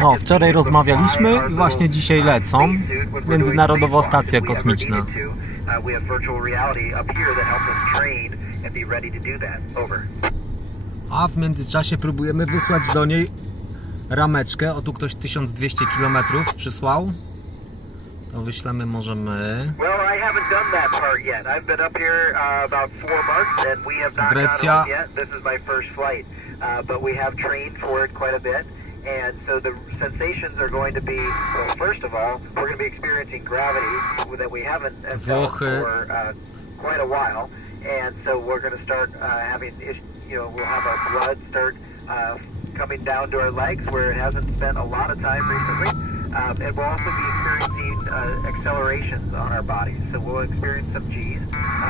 No, wczoraj rozmawialiśmy i właśnie dzisiaj lecą. Międzynarodowa stacja kosmiczna. A w międzyczasie próbujemy wysłać do niej rameczkę. O, tu ktoś 1200 km przysłał. To wyślemy może my. Grecja. And so the sensations are going to be, well, first of all, we're going to be experiencing gravity that we haven't felt for quite a while. And so we're going to start having, we'll have our blood start coming down to our legs where it hasn't spent a lot of time recently. And we'll also be experiencing accelerations on our bodies. So we'll experience some G's,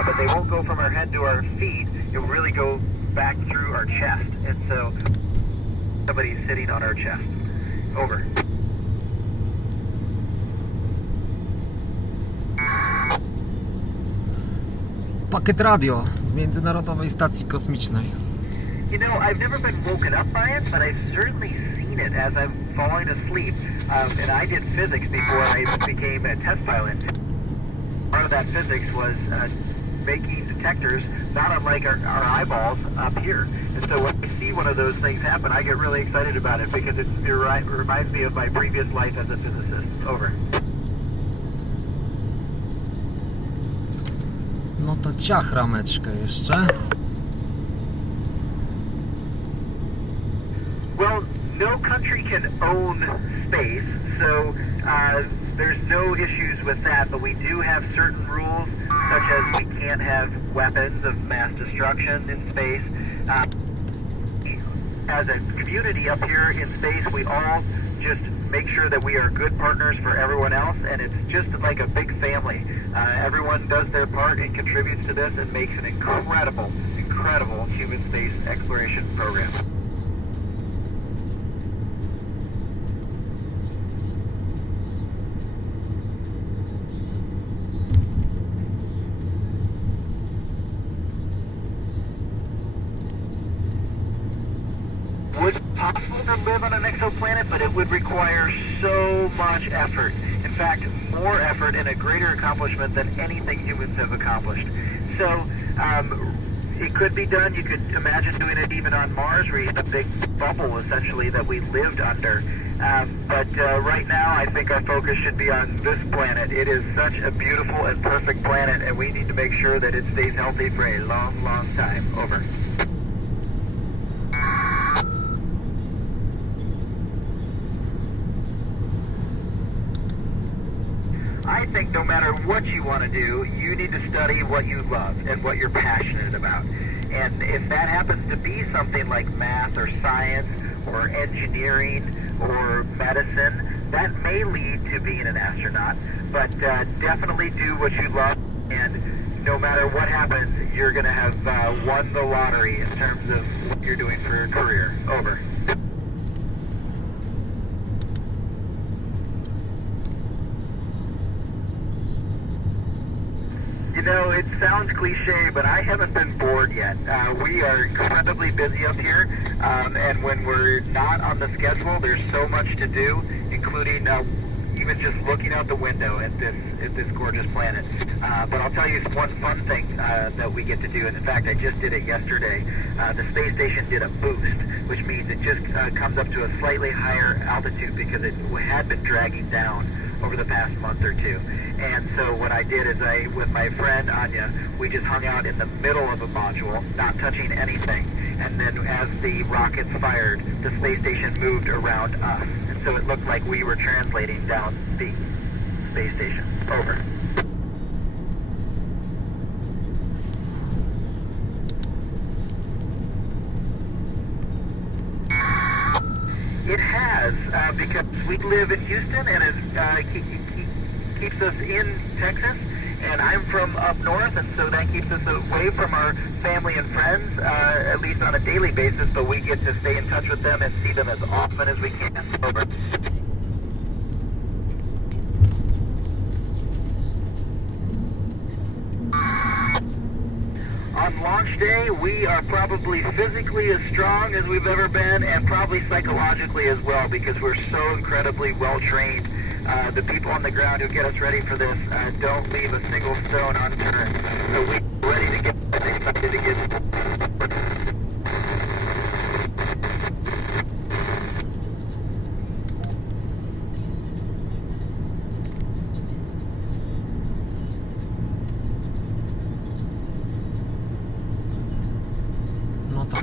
but they won't go from our head to our feet. It will really go back through our chest. And so somebody's sitting on our chest. Over. Pakiet radio z Międzynarodowej Stacji Kosmicznej. You know, I've never been woken up by it, but I've certainly seen it as I'm falling asleep. And I did physics before I became a test pilot. Part of that physics was making detectors not unlike our eyeballs up here. And so when I see one of those things happen, I get really excited about it because it reminds me of my previous life as a physicist. Over. No to ciach rameczkę jeszcze. Well, no country can own space, so there's no issues with that, but we do have certain rules, such as we can't have weapons of mass destruction in space. As a community up here in space, we all just make sure that we are good partners for everyone else, and it's just like a big family. Everyone does their part and contributes to this and makes an incredible, incredible human space exploration program. Would possible to live on an exoplanet, but it would require so much effort. In fact, more effort and a greater accomplishment than anything humans have accomplished. So, it could be done. You could imagine doing it even on Mars, where you have a big bubble, essentially, that we lived under. But right now, I think our focus should be on this planet. It is such a beautiful and perfect planet, and we need to make sure that it stays healthy for a long, long time. Over. I think no matter what you want to do, you need to study what you love and what you're passionate about. And if that happens to be something like math or science or engineering or medicine, that may lead to being an astronaut. But definitely do what you love, and no matter what happens, you're going to have won the lottery in terms of what you're doing for your career. Over. You know, it sounds cliche, but I haven't been bored yet. We are incredibly busy up here, and when we're not on the schedule, there's so much to do, including even just looking out the window at this gorgeous planet. But I'll tell you one fun thing that we get to do, and in fact, I just did it yesterday. The space station did a boost, which means it just comes up to a slightly higher altitude because it had been dragging down over the past month or two. And so what I did is with my friend Anya, we just hung out in the middle of a module, not touching anything. And then as the rockets fired, the space station moved around us. And so it looked like we were translating down the space station. Over. It has, because we live in Houston, and it keeps us in Texas, and I'm from up north, and so that keeps us away from our family and friends, at least on a daily basis, but we get to stay in touch with them and see them as often as we can. Over. On launch day, we are probably physically as strong as we've ever been, and probably psychologically as well, because we're so incredibly well trained. The people on the ground who get us ready for this don't leave a single stone unturned. So we're ready to get excited to get. No to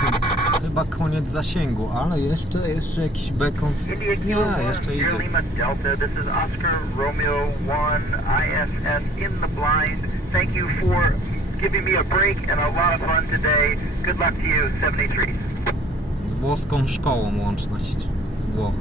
chyba koniec zasięgu, ale jeszcze jakiś bekon. India Nie, Kilo jeszcze 1, idzie. Sierra Lima Delta. This is Oscar Romeo 1, ISS in the blind. Thank you for giving me a break and a lot of fun today. Good luck to you, 73. Z włoską szkołą łączność. Z Włoch.